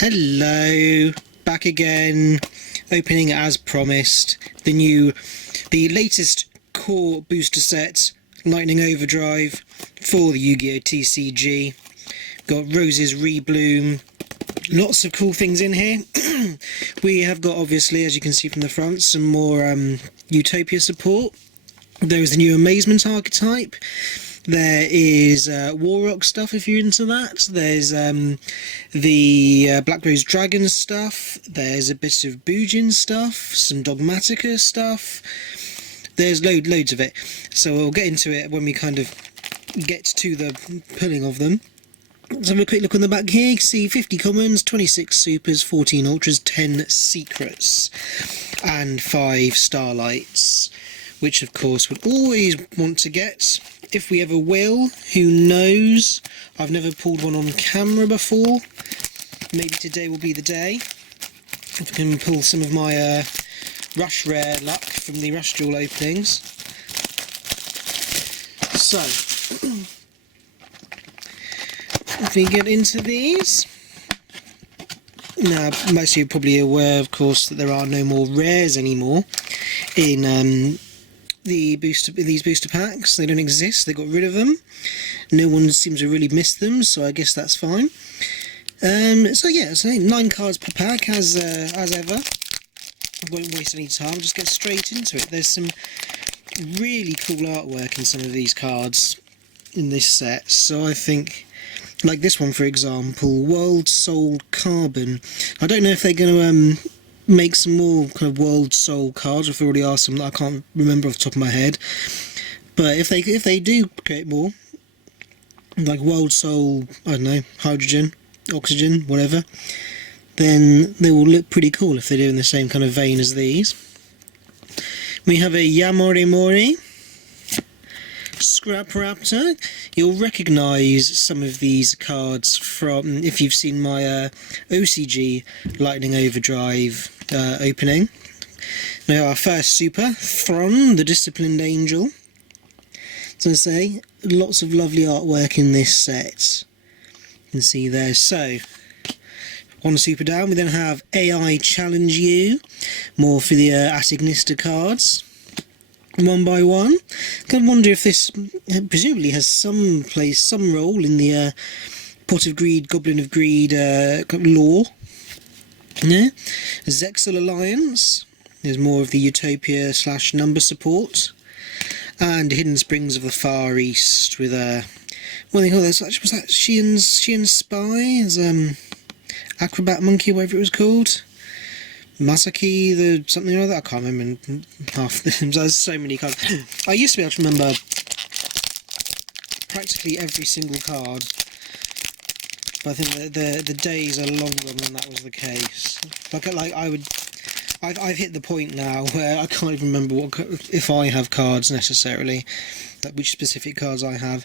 Hello, back again, opening as promised, the latest core booster set, Lightning Overdrive for the Yugioh TCG. Got Rose's Rebloom, lots of cool things in here. We have got, obviously, as you can see from the front, some more Utopia support. There is the new Amazement archetype. There is War Rock stuff if you're into that. There's the Black Rose Dragon stuff. There's a bit of Bujin stuff, some Dogmatica stuff. There's loads of it. So we'll get into it when we kind of get to the pulling of them. Let's have a quick look on the back here. You can see 50 commons, 26 supers, 14 ultras, 10 secrets, and 5 starlights, which of course we'd always want to get if we ever will. Who knows? I've never pulled one on camera before. Maybe today will be the day. If I can pull some of my Rush Rare luck from the Rush Duel openings. So, if we get into these. Now, most of you are probably aware, of course, that there are no more rares anymore in these booster packs. They don't exist. They got rid of them. No one seems to really miss them, so I guess that's fine. So yeah, so 9 cards per pack as ever. I won't waste any time. Just get straight into it. There's some really cool artwork in some of these cards in this set. So I think, like this one for example, World Soul Carbon. I don't know if they're going to make some more kind of World Soul cards, if there already are some that I can't remember off the top of my head. But if they do create more, like World Soul, I don't know, Hydrogen, Oxygen, whatever, then they will look pretty cool if they do in the same kind of vein as these. We have a Yamorimori, Scrap Raptor. You'll recognise some of these cards from if you've seen my OCG Lightning Overdrive opening. Now our first super, Thron, the Disciplined Angel. So I say, lots of lovely artwork in this set. You can see there. So, one super down, we then have AI Challenge You, more for the Asignista cards. One by one. I wonder if this presumably has some role in the Pot of Greed, Goblin of Greed lore. Yeah. Zexal Alliance. There's more of the Utopia / number support. And Hidden Springs of the Far East with what they call this? Was that Shian's Spy? There's Acrobat Monkey, whatever it was called. Masaki, the something or other. I can't remember half the names. There's so many cards. I used to be able to remember practically every single card, but I think the days are long gone when that was the case. I've hit the point now where I can't even remember if I have cards necessarily, like which specific cards I have.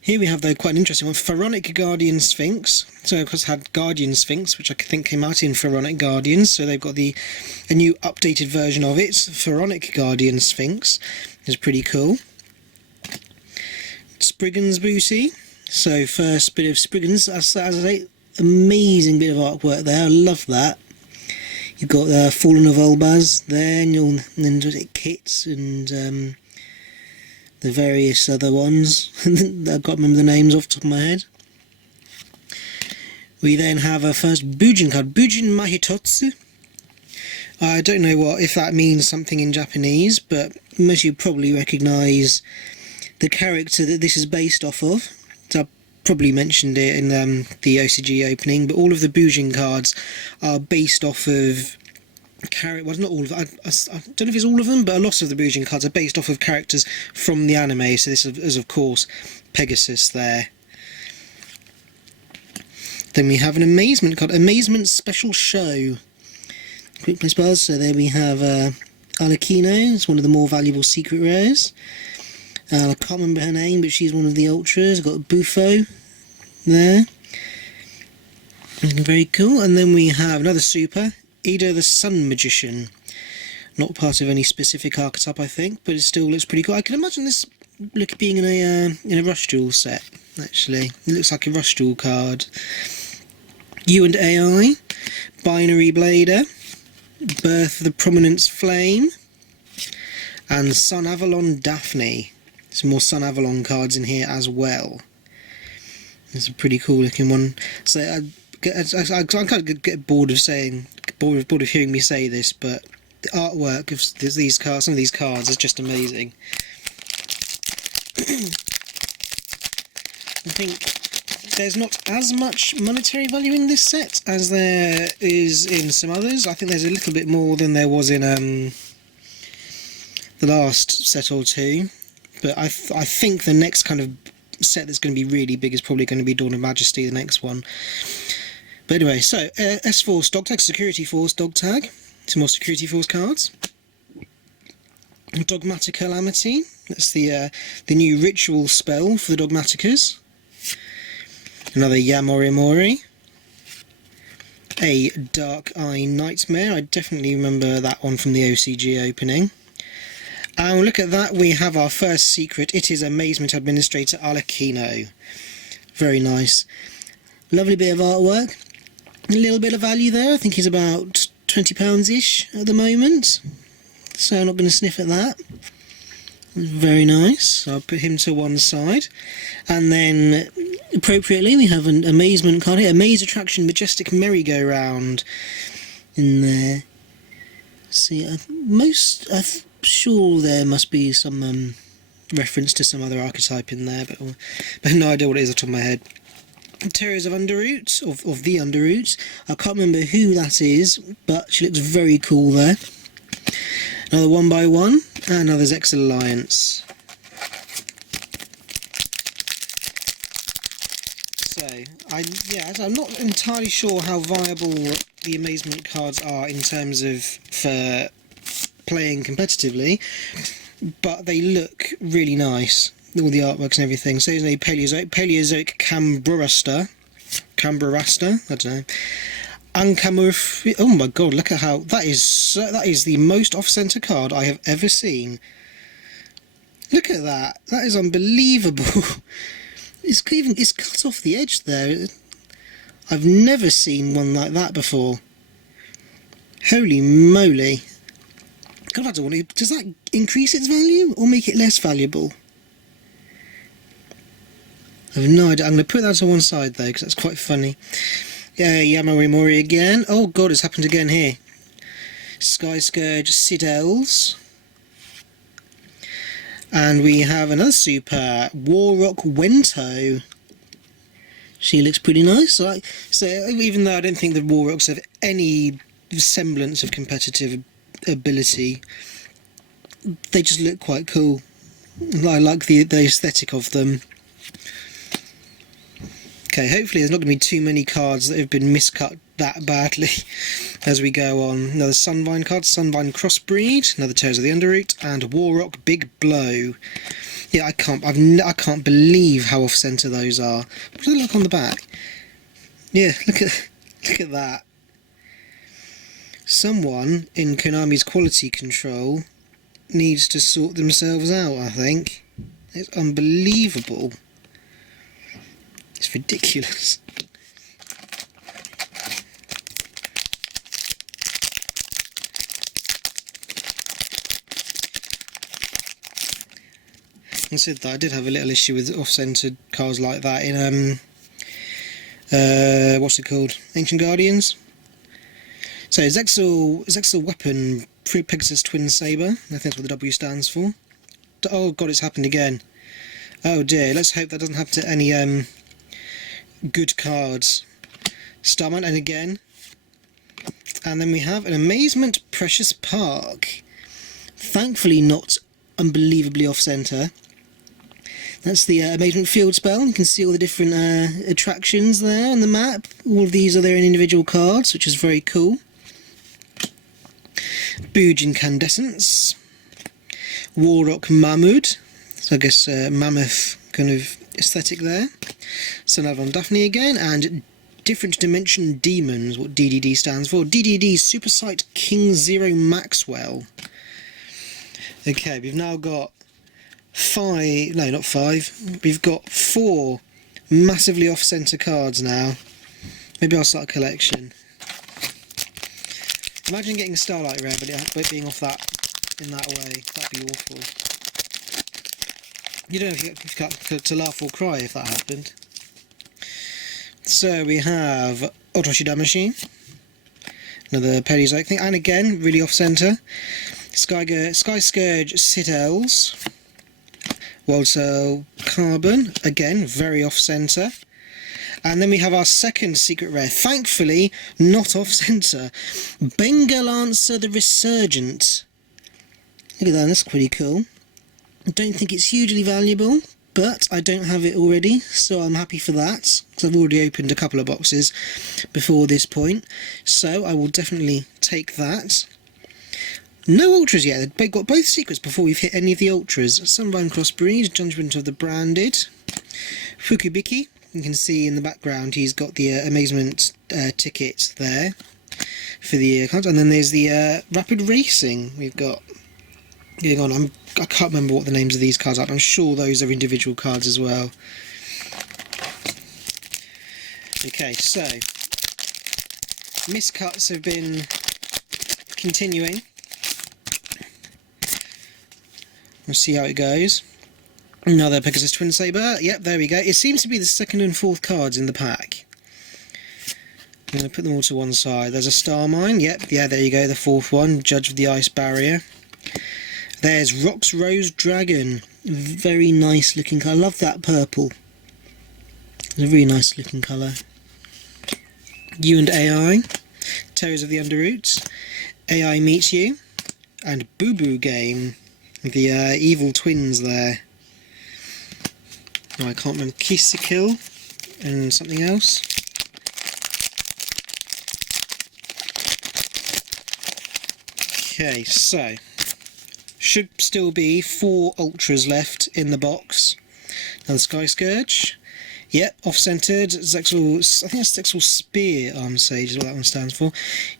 Here we have, though, quite an interesting one, Pharaonic Guardian Sphinx. So, of course, had Guardian Sphinx, which I think came out in Pharaonic Guardians, so they've got a new updated version of it. Pharaonic Guardian Sphinx is pretty cool. Spriggan's Booty. So, first bit of Spriggan's, as I say, amazing bit of artwork there, I love that. You've got Fallen of Ulbaz there, and then Kits and the various other ones. I can't remember the names off the top of my head. We then have our first Bujin card, Bujin Mahitotsu. I don't know if that means something in Japanese, but most of you probably recognise the character that this is based off of. So I probably mentioned it in the OCG opening, but all of the Bujin cards are based off of well, not all of them. I don't know if it's all of them, but a lot of the Bujin cards are based off of characters from the anime. So this is, of course, Pegasus there. Then we have an Amazement card, Amazement Special Show. Quick place buzz. So there we have Alakino. It's one of the more valuable secret rares. I can't remember her name, but she's one of the ultras. Got Bufo there. Very cool. And then we have another super, Ido the Sun Magician. Not part of any specific archetype, I think, but it still looks pretty cool. I can imagine this being in a Rush Duel set, actually. It looks like a Rush Duel card. You and AI, Binary Blader, Birth of the Prominence Flame, and Sun Avalon Daphne. Some more Sun Avalon cards in here as well. It's a pretty cool looking one. So I kind of get bored of hearing me say this, but the artwork of these cards, some of these cards, is just amazing. I think there's not as much monetary value in this set as there is in some others. I think there's a little bit more than there was in the last set or two. But I think the next kind of set that's going to be really big is probably going to be Dawn of Majesty, the next one. But anyway, so S-Force dog tag, Security Force dog tag. Some more Security Force cards. Dogmatic Calamity. That's the new ritual spell for the Dogmaticas. Another Yamorimori. A Dark Eye Nightmare. I definitely remember that one from the OCG opening. And look at that, we have our first secret. It is Amazement Administrator Arlecchino. Very nice. Lovely bit of artwork. A little bit of value there. I think he's about £20-ish at the moment. So I'm not going to sniff at that. Very nice. I'll put him to one side. And then, appropriately, we have an Amazement card here. A Maze Attraction Majestic Merry-Go-Round in there. See, I'm sure there must be some reference to some other archetype in there, but no idea what it is off the top of my head. Terrors of Underroot, of the Underroot. I can't remember who that is, but she looks very cool there. Another 1x1, and another Zex Alliance. So, I'm not entirely sure how viable the Amazement cards are in terms of for playing competitively, but they look really nice. All the artworks and everything. So there's a Paleozoic Cambrorasta, I don't know. Ankamurf. Oh my god! Look at how that is the most off-center card I have ever seen. Look at that. That is unbelievable. It's cut off the edge there. I've never seen one like that before. Holy moly! God, I don't want to. Does that increase its value or make it less valuable? I have no idea. I'm going to put that to one side though, because that's quite funny. Yeah, Yamorimori again. Oh god, it's happened again here. Sky Scourge Sidels. And we have another super, Warrock Wento. She looks pretty nice. So even though I don't think the Warrocks have any semblance of competitive ability, they just look quite cool. I like the aesthetic of them. Okay, hopefully there's not going to be too many cards that have been miscut that badly as we go on. Another Sunvine card, Sunvine Crossbreed, another Terrors of the Underroot, and Warrock Big Blow. Yeah, I can't believe how off-center those are. What do they look on the back? Yeah, look at that. Someone in Konami's quality control needs to sort themselves out, I think. It's unbelievable. It's ridiculous. I said that I did have a little issue with off-centered cards like that in what's it called? Ancient Guardians. So Zexal Weapon Pegasus Twin Saber. I think that's what the W stands for. Oh god, it's happened again. Oh dear. Let's hope that doesn't happen to any good cards. Starman, and again. And then we have an Amazement Precious Park. Thankfully not unbelievably off-center. That's the Amazement Field spell. You can see all the different attractions there on the map. All of these are their own individual cards, which is very cool. Booge Incandescence. Warrock Mahmood. So I guess mammoth kind of aesthetic there. Sun Avalon Daphne again, and Different Dimension Demons, what DDD stands for. DDD Super Sight King Zero Maxwell. Okay, we've now got we've got 4 massively off-center cards now. Maybe I'll start a collection. Imagine getting a Starlight Rare, but it being off that in that way. That'd be awful. You don't know if you got to laugh or cry if that happened. So we have Otoshida Machine, another Paleozoic thing, and again really off centre. Sky Scourge Citadels, World Cell Carbon, again very off centre. And then we have our second secret rare, thankfully not off centre, Bengal Answer the Resurgent. Look at that, that's pretty cool. I don't think it's hugely valuable, but I don't have it already, so I'm happy for that, because I've already opened a couple of boxes before this point, so I will definitely take that. No ultras yet. They've got both secrets before we've hit any of the ultras. Sunbound Crossbreed, Judgment of the Branded, Fukubiki. You can see in the background he's got the amazement ticket there for the cards, and then there's the Rapid Racing we've got going on. I can't remember what the names of these cards are, but I'm sure those are individual cards as well. Okay, so miscuts have been continuing. We'll see how it goes. Another Pegasus Twin Saber. Yep, there we go. It seems to be the second and fourth cards in the pack. I'm going to put them all to one side. There's a Star Mine. Yep, yeah, there you go. The fourth one. Judge of the Ice Barrier. There's Rock's Rose Dragon. Very nice looking colour. I love that purple. It's a really nice looking colour. You and AI. Terrors of the Underroots. AI Meets You. And Boo Boo Game. The evil twins there. No, I can't remember. Kill and something else. Okay, so should still be 4 ultras left in the box. Now the Sky Scourge. Yep, off-centered. Zexal, I think that's Zexal Spear Arm Sage is what that one stands for.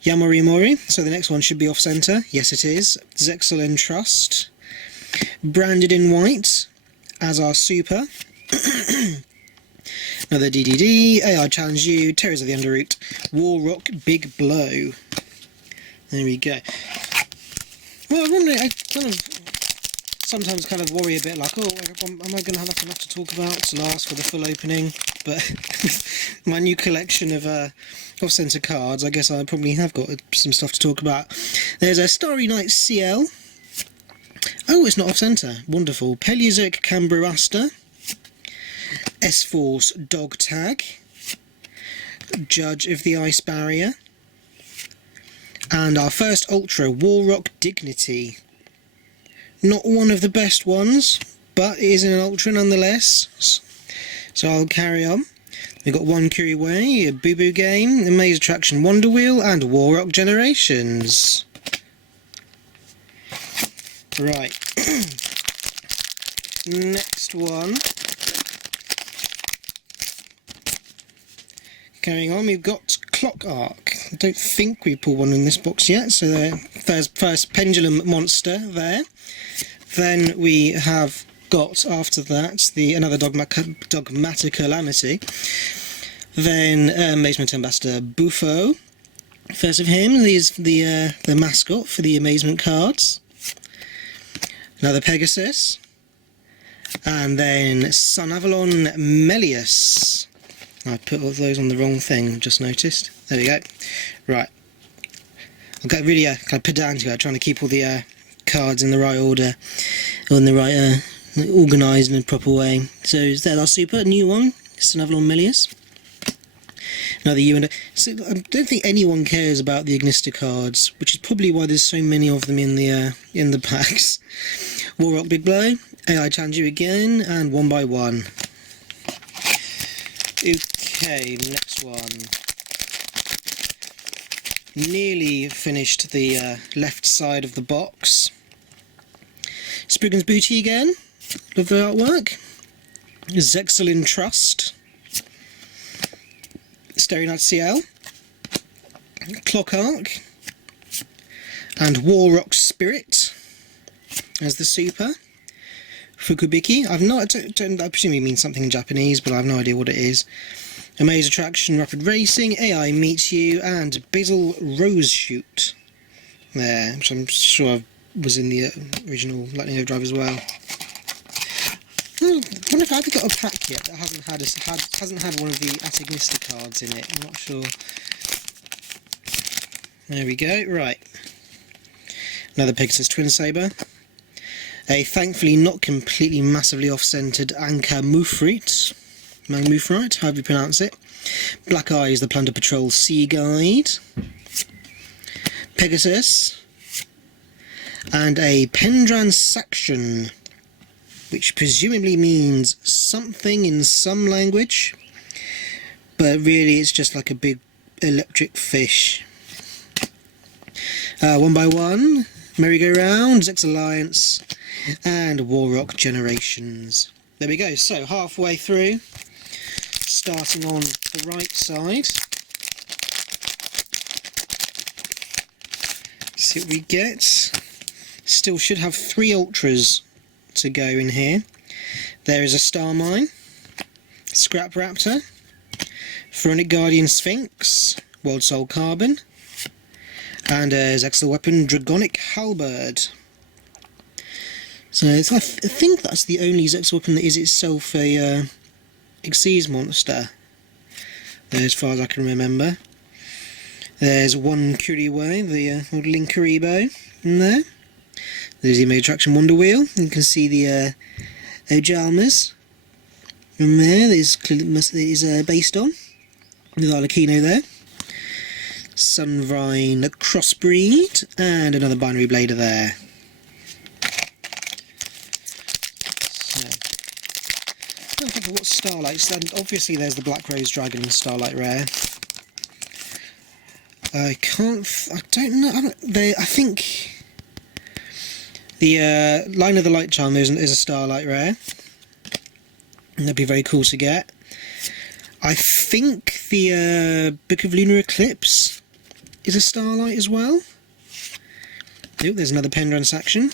Yamori Mori. So the next one should be off-center. Yes, it is. Zexal Entrust. Branded in white as our super. Another DDD, AI Challenge You, Terrors of the Underroot, War Rock Big Blow. There we go. Well, I kind of sometimes worry a bit like, oh, am I going to have enough to talk about to last for the full opening? But my new collection of off-centre cards, I guess I probably have got some stuff to talk about. There's a Starry Night CL. Oh, it's not off-centre. Wonderful. Paleozoic Cambrasta. S-Force Dog Tag, Judge of the Ice Barrier, and our first Ultra, Warrock Dignity. Not one of the best ones, but it is an Ultra nonetheless, so I'll carry on. We've got One Kuriway, a Boo Boo Game, a Maze Attraction Wonder Wheel, and Warrock Generations. Right, next one. Carrying on, we've got Clock Arc. I don't think we pulled one in this box yet, so there's first Pendulum Monster there. Then we have got, after that, another Dogmatic Calamity. Then Amazement Ambassador Buffo. First of him is the mascot for the Amazement cards. Another Pegasus. And then Sun Avalon Melius. I put all those on the wrong thing, just noticed. There we go. Right. I've got really kind of pedantic about trying to keep all the cards in the right order, or in the right, organised in a proper way. So is that our super, a new one? Sun Avalon Melius. Another U and A. So I don't think anyone cares about the Ignista cards, which is probably why there's so many of them in the packs. Warrock Big Blow, AI Challenge You again, and One by One. Okay, next one. Nearly finished the left side of the box. Spriggan's Booty again. Love the artwork. Zexal Entrust. Starry Night CL. Clock Arc. And Warrock Spirit as the super. Fukubiki. I presume it means something in Japanese, but I have no idea what it is. Amaze Attraction, Rapid Racing, AI Meets You, and Basil Rose Shoot. There, which I'm sure was in the original Lightning Overdrive as well. I wonder if I've got a pack yet that hasn't had one of the Attic Mister cards in it. I'm not sure. There we go. Right. Another Pegasus Twin Saber. A thankfully not completely massively off-centered Anka Mufrit, however you pronounce it. Black Eyes, the Plunder Patrol Sea Guide. Pegasus. And a Pendran Saction, which presumably means something in some language, but really it's just like a big electric fish. One by One, Merry-Go-Round, Zex Alliance, and Warrock Generations. There we go, so halfway through, starting on the right side. See what we get. Still should have 3 Ultras to go in here. There is a Star Mine, Scrap Raptor, Pharaonic Guardian Sphinx, World Soul Carbon, and a Zexal Weapon Dragonic Halberd. So I think that's the only Zexal Weapon that is itself a Xyz monster, as far as I can remember. There's one Kuriboh, the old Linkuriboh in there. There's the Amaze Attraction Wonder Wheel. You can see the Ojalmas from there that is based on. With Arlecchino there. Sunvine Crossbreed, and another Binary Blader there. So, I'm thinking what Starlights, then obviously there's the Black Rose Dragon Starlight Rare. I don't know, I think the Line of the Light Charm is a Starlight Rare. And that'd be very cool to get. I think the Book of Lunar Eclipse is a Starlight as well. Oh, there's another Pendran Saction.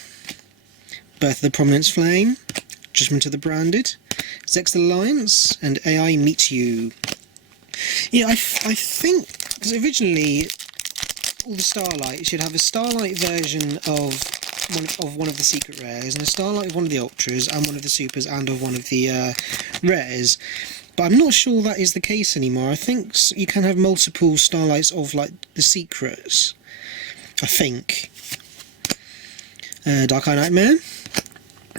Birth of the Prominence Flame, Judgment of the Branded, Zex Alliance, and AI Meet You. Yeah, I think, because originally all the Starlight should have a Starlight version of one of the secret rares, and a Starlight of one of the Ultras, and one of the Supers, and of one of the rares. But I'm not sure that is the case anymore. I think you can have multiple Starlights of like the secrets. I think. Dark Eye Nightmare,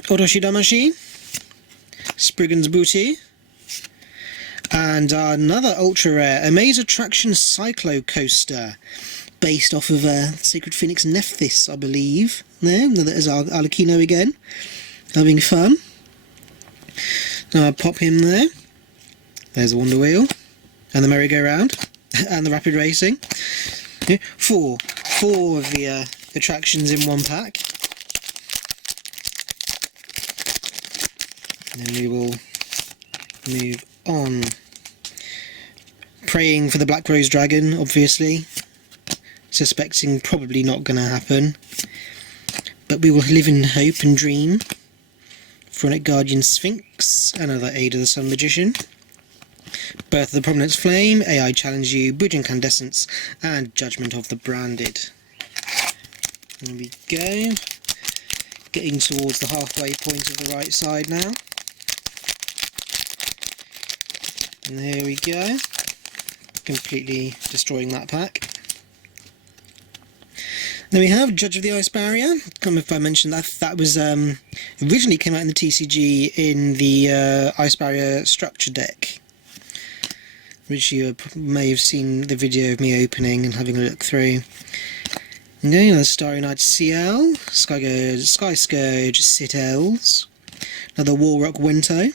Oroshi Damashi, Spriggan's Booty, and another ultra rare Amaze Attraction Cyclo Coaster, based off of Sacred Phoenix Nephthys, I believe. There, there's Arlecchino again, having fun. Now I'll pop him there. There's the Wonder Wheel, and the Merry-Go-Round, and the Rapid Racing. Yeah, four of the attractions in one pack. And then we will move on. Praying for the Black Rose Dragon, obviously. Suspecting probably not going to happen. But we will live in hope and dream. Pharaonic Guardian Sphinx, another Aid of the Sun Magician. Birth of the Prominence Flame, AI Challenge You, Bridge Incandescence, and Judgment of the Branded. There we go. Getting towards the halfway point of the right side now. And there we go. Completely destroying that pack. Then we have Judge of the Ice Barrier. I can't remember if I mentioned that was originally came out in the TCG in the Ice Barrier structure deck, which you may have seen the video of me opening and having a look through. And then another Starry Night CL, Sky Scourge Citels, another Warrock Wento,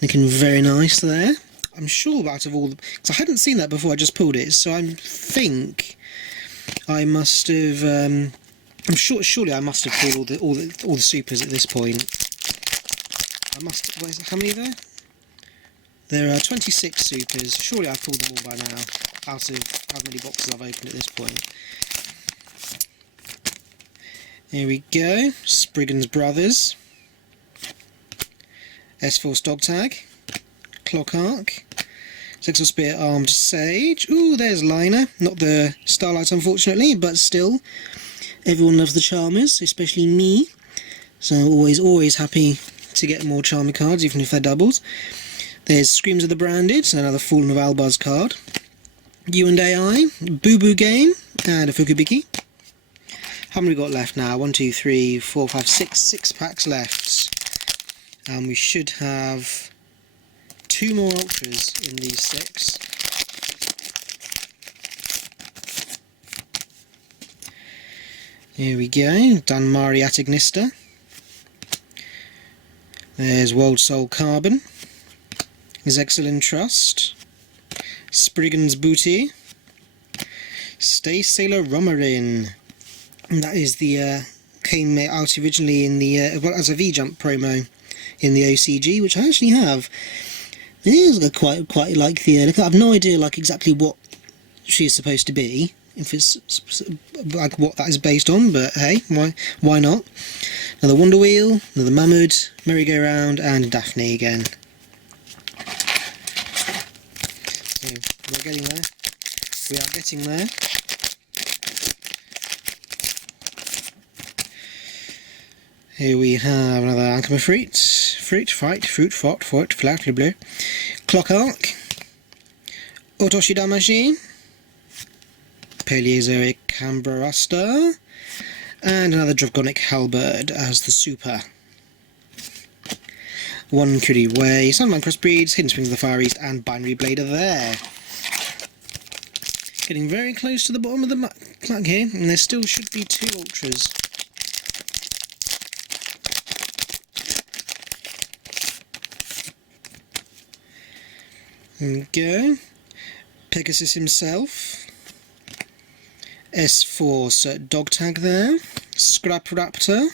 looking very nice there. I'm sure out of all the, because I hadn't seen that before, I just pulled it, so I think I must have. I'm sure. Surely I must have pulled all the supers at this point. I must. How many are there? There are 26 supers. Surely I've pulled them all by now, out of how many boxes I've opened at this point. Here we go. Spriggan's Brothers, S-Force Dog Tag, Clock Arc, Sexual Spear Armed Sage. Ooh, there's Liner. Not the Starlight, unfortunately, but still. Everyone loves the Charmers, especially me. So always happy to get more Charmer cards, even if they're doubles. There's Screams of the Branded, so another Fallen of Albaz card. U&AI, Boo Boo Game, and a Fukubiki. How many we got left now? 1, 2, 3, 4, 5, 6. 6 packs left. And we should have 2 more Ultras in these 6. Here we go, Danmari Atignista. There's World Soul Carbon. There's Excellent Trust. Spriggan's Booty. Stay Sailor Romarin. And that is the came out originally in the well, as a V-Jump promo in the OCG, which I actually have. It is quite like the look. I have no idea like exactly what she is supposed to be, if it's like what that is based on, but hey, why not? Another Wonder Wheel, another Mahmood, Merry-Go-Round, and Daphne again. So we're getting there. We are getting there. Here we have another Ankama Fruit, Flat Bleu, Clock Arc, Otoshi Damashi, Paleozoic Cambarasta, and another Dragonic Halberd as the super. One Curie Way, Sunline Crossbreeds, Hidden Springs of the Far East, and Binary Blade are there. Getting very close to the bottom of the pack here, and there still should be 2 Ultras. There we go. Pegasus himself. S-Force Dog Tag there. Scrap Raptor.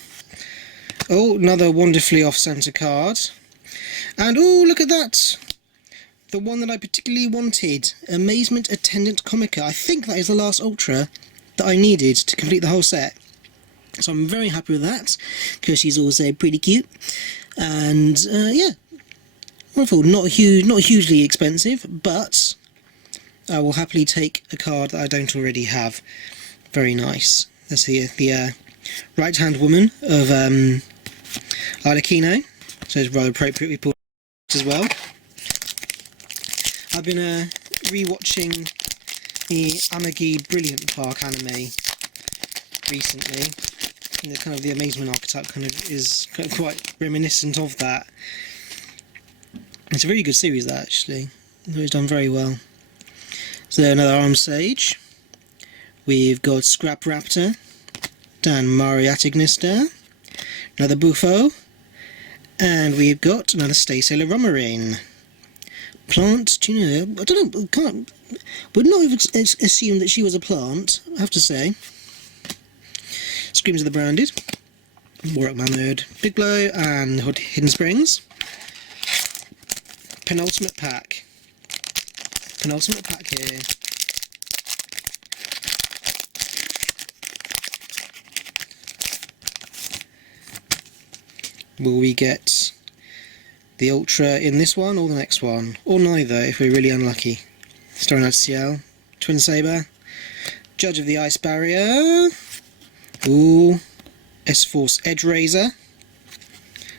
Oh, another wonderfully off-centre card. And oh, look at that! The one that I particularly wanted. Amazement Attendant Comica. I think that is the last Ultra that I needed to complete the whole set. So I'm very happy with that, because she's also pretty cute. And yeah. Wonderful, not hugely expensive, but I will happily take a card that I don't already have. Very nice. That's the right-hand woman of Arlecchino, so it's rather appropriate we pulled as well. I've been re-watching the Amagi Brilliant Park anime recently. And the kind of the Amazement archetype kind of is quite reminiscent of that. It's a very good series, that, actually. It's done very well. So there, another Armed Sage. We've got Scrap Raptor, Danmari Atignista, another Buffo, and we've got another Stay Sailor Romarin. Plant, do you know, I don't know, would not have assumed that she was a plant, I have to say. Screams of the Branded, Warwick Mahmood, Big Blow, and Hidden Springs. Penultimate pack here. Will we get the Ultra in this one or the next one? Or neither, if we're really unlucky. Starring out CL, Twin Saber, Judge of the Ice Barrier, ooh, S-Force Edge Razor.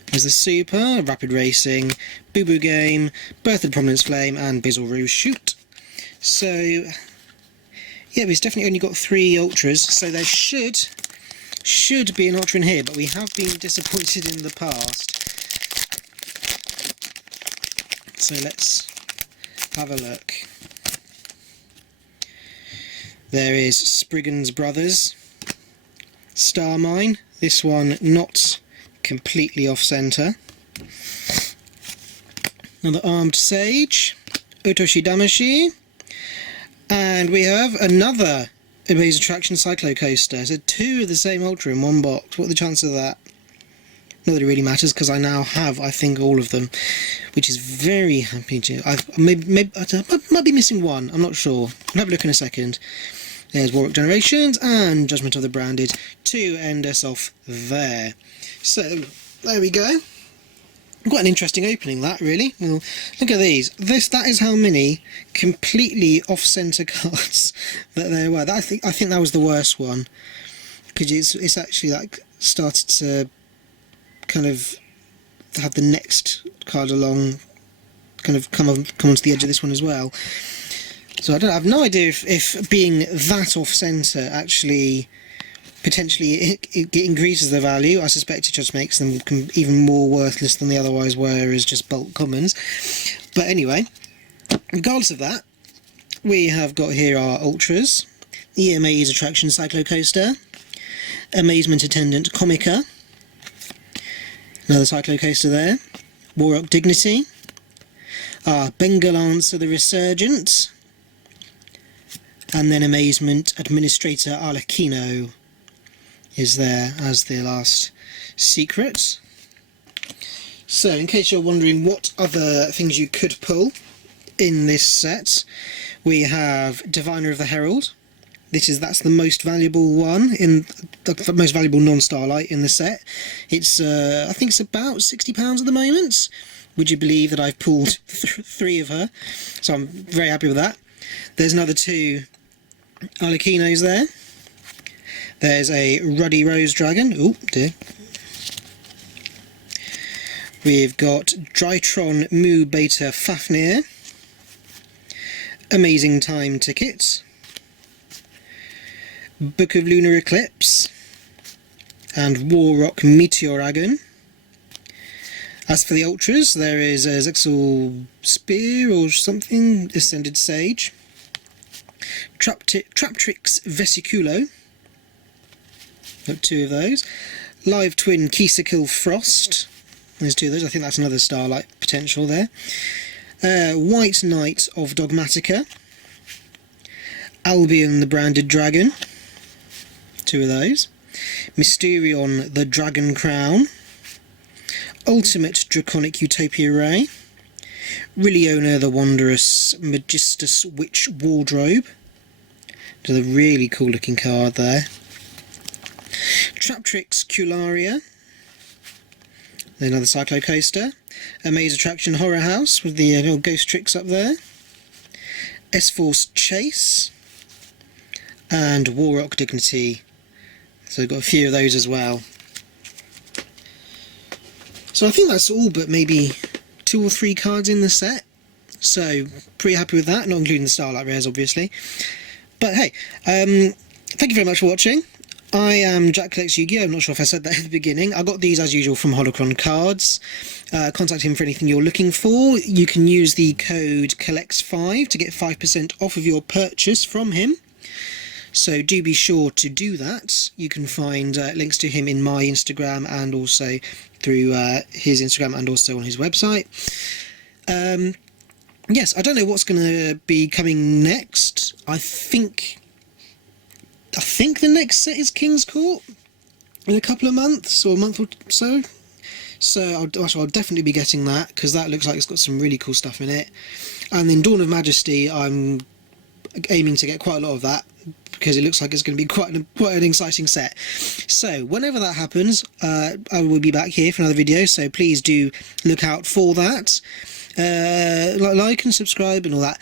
There's the Super, Rapid Racing, Boo Boo Game, Birth of the Prominence Flame, and Bizzle Rouge Shoot. So, yeah, we've definitely only got 3 Ultras, so there should be an Ultra in here, but we have been disappointed in the past. So let's have a look. There is Spriggan's Brothers, Starmine, this one not completely off-centre. Another Armed Sage, Otoshi Damashi, and we have another Amaze Attraction Cyclo Coaster. So 2 of the same Ultra in one box. What are the chances of that? Not that it really matters, because I now have, I think, all of them, which is very happy to. I might be missing one, I'm not sure. I'll have a look in a second. There's Warwick Generations and Judgment of the Branded to end us off there. So, there we go. Quite an interesting opening, that, really. Well, look at these. That is how many completely off-centre cards that there were. I think that was the worst one, because it's actually like started to kind of have the next card along kind of come onto the edge of this one as well. So I have no idea if being that off-centre actually potentially it increases the value. I suspect it just makes them even more worthless than they otherwise were as just bulk commons. But anyway, regardless of that, we have got here our Ultras, EMA's Attraction Cyclo Coaster, Amazement Attendant Comica, another Cyclo Coaster there, Warrock Dignity, our Bengal Answer the Resurgent, and then Amazement Administrator Arlecchino is there as the last secret. So in case you're wondering what other things you could pull in this set, we have Diviner of the Herald. That's the most valuable one, in the most valuable non-Starlight in the set. It's I think it's about £60 at the moment. Would you believe that I've pulled 3 of her? So I'm very happy with that. There's another 2 Arlecchinos there. There's a Ruddy Rose Dragon. Oh dear. We've got Drytron Mu Beta Fafnir. Amazing Time Ticket. Book of Lunar Eclipse. And Warrock Meteoragon. As for the Ultras, there is a Zexal Spear or something, Ascended Sage. Traptrix Vesiculo. Got 2 of those. Live Twin Kisakill Frost. There's 2 of those. I think that's another Starlight potential there. White Knight of Dogmatica. Albion the Branded Dragon. 2 of those. Mysterion the Dragon Crown. Ultimate Draconic Utopia Ray. Riliona the Wondrous Magistus Witch Wardrobe. It's a really cool looking card there. Traptrix Cularia, another Cyclo Coaster, Amaze Attraction Horror House with the little ghost tricks up there, S-Force Chase, and Warrock Dignity. So I've got a few of those as well. So I think that's all but maybe 2 or 3 cards in the set. So pretty happy with that, not including the Starlight Rares obviously. But hey, thank you very much for watching. I am Jack Collects Yugioh. I'm not sure if I said that at the beginning. I got these as usual from Holocron Cards. Contact him for anything you're looking for. You can use the code COLLECTS5 to get 5% off of your purchase from him. So do be sure to do that. You can find links to him in my Instagram and also through his Instagram and also on his website. Yes, I don't know what's going to be coming next. I think the next set is King's Court in a couple of months or a month or so. So I'll definitely be getting that because that looks like it's got some really cool stuff in it. And then Dawn of Majesty, I'm aiming to get quite a lot of that because it looks like it's going to be quite an exciting set. So whenever that happens, I will be back here for another video. So please do look out for that. Like and subscribe and all that.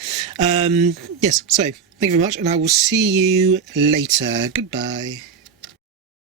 Yes, so thank you very much, and I will see you later. Goodbye.